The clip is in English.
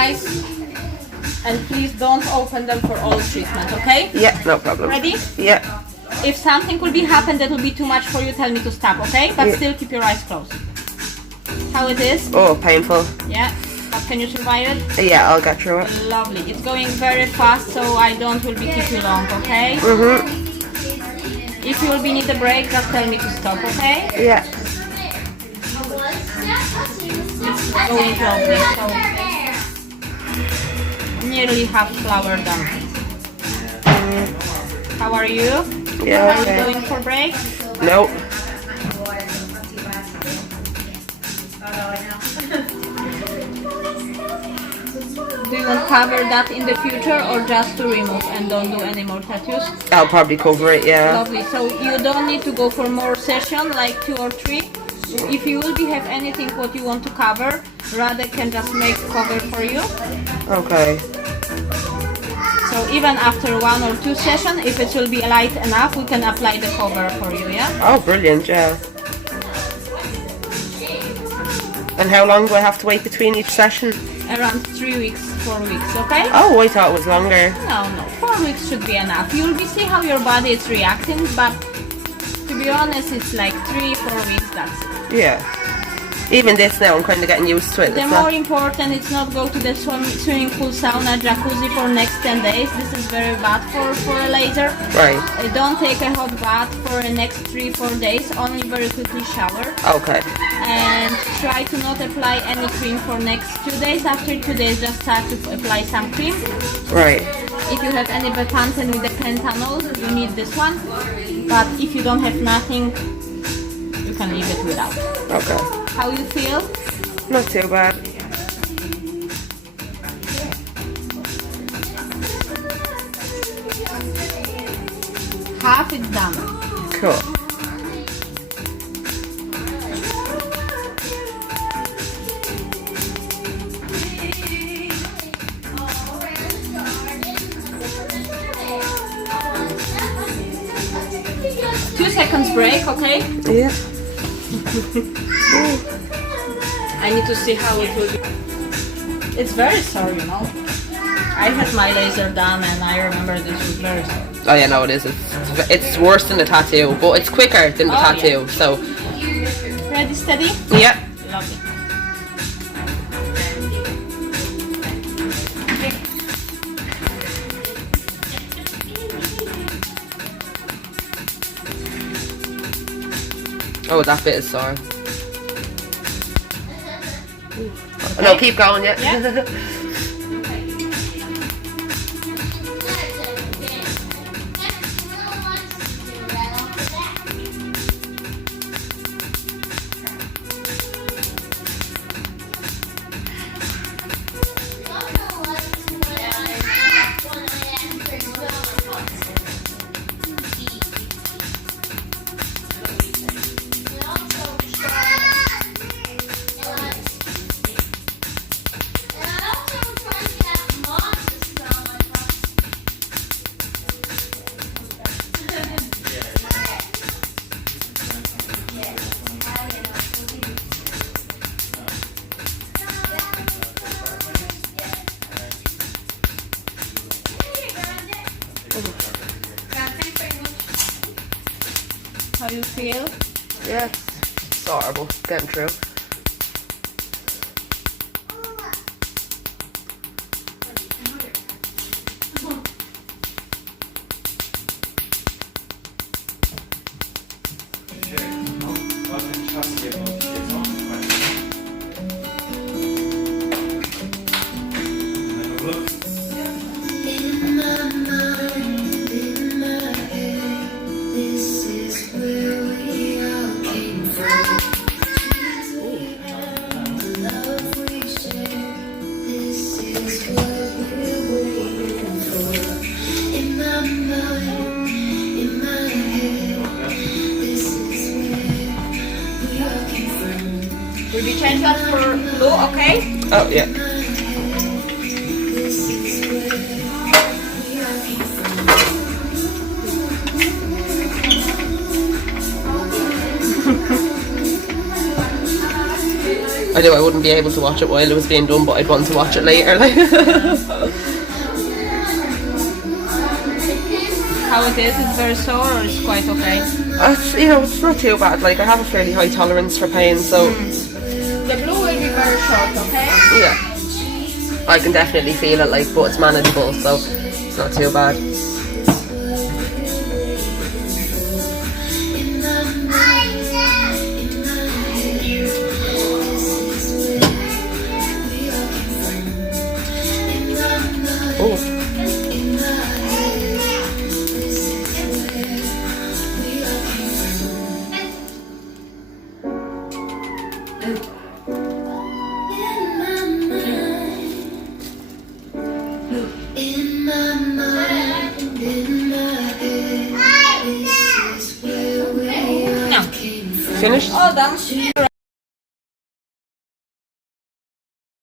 eyes. And please don't open them for all treatment, okay? Yeah, no problem. Ready? Yeah. If something will be happen that will be too much for you, tell me to stop, okay? But Yeah. still keep your eyes closed. How it is? Oh, painful. Yeah. But can you survive it? Yeah, I'll get through it. Lovely. It's going very fast, so I don't will be keep you long, okay? If you will be need a break, just tell me to stop, okay? Yeah. It's going lovely. So nearly half flower done. How are you? Yeah, Are okay. you going for break? Nope. Do you want to cover that in the future or just to remove and don't do any more tattoos? I'll probably cover it, yeah. Lovely. So you don't need to go for more session, like 2 or 3. If you will be have anything what you want to cover, Radek can just make cover for you. Okay. So even after 1 or 2 session, if it will be light enough, we can apply the cover for you, yeah? Oh, brilliant, yeah. And how long do I have to wait between each session? Around 3 weeks, 4 weeks, okay? Oh, I thought it was longer. No, 4 weeks should be enough. You'll be see how your body is reacting, but to be honest, it's like 3-4 weeks, that's it. Yeah. Even this now, I'm kind of getting used to it. The more important, it's not go to the swimming pool, sauna, jacuzzi for next 10 days. This is very bad for a laser. Right. Don't take a hot bath for the next 3-4 days. Only very quickly shower. Okay. And try to not apply any cream for next 2 days. After 2 days, just start to apply some cream. Right. If you have any bepanthen with the pentanol, you need this one. But if you don't have nothing, you can leave it without. Okay. How you feel? Not too bad. Half is done. Cool. Seconds break, okay? Yeah. I need to see how it will be. It's very sore, you know. I had my laser done and I remember this was very sore. Oh yeah, no, it is. It's worse than the tattoo, but it's quicker than the tattoo. Yeah. So. Ready, steady? Yeah. Lovely. Oh, that bit is sore. Okay. No, keep going, yeah. Yeah. How you feel? Yeah, it's horrible. Getting through. Will we change that for blue, okay? Oh, yeah. I do. I wouldn't be able to watch it while it was being done, but I'd want to watch it later. Like. How it is? It's very sore, or it's quite okay? It's, you know, it's not too bad. Like, I have a fairly high tolerance for pain, so The blue will be very short, okay? yeah, I can definitely feel it. Like, but it's manageable, so it's not too bad. Oh. No. Finished? All done.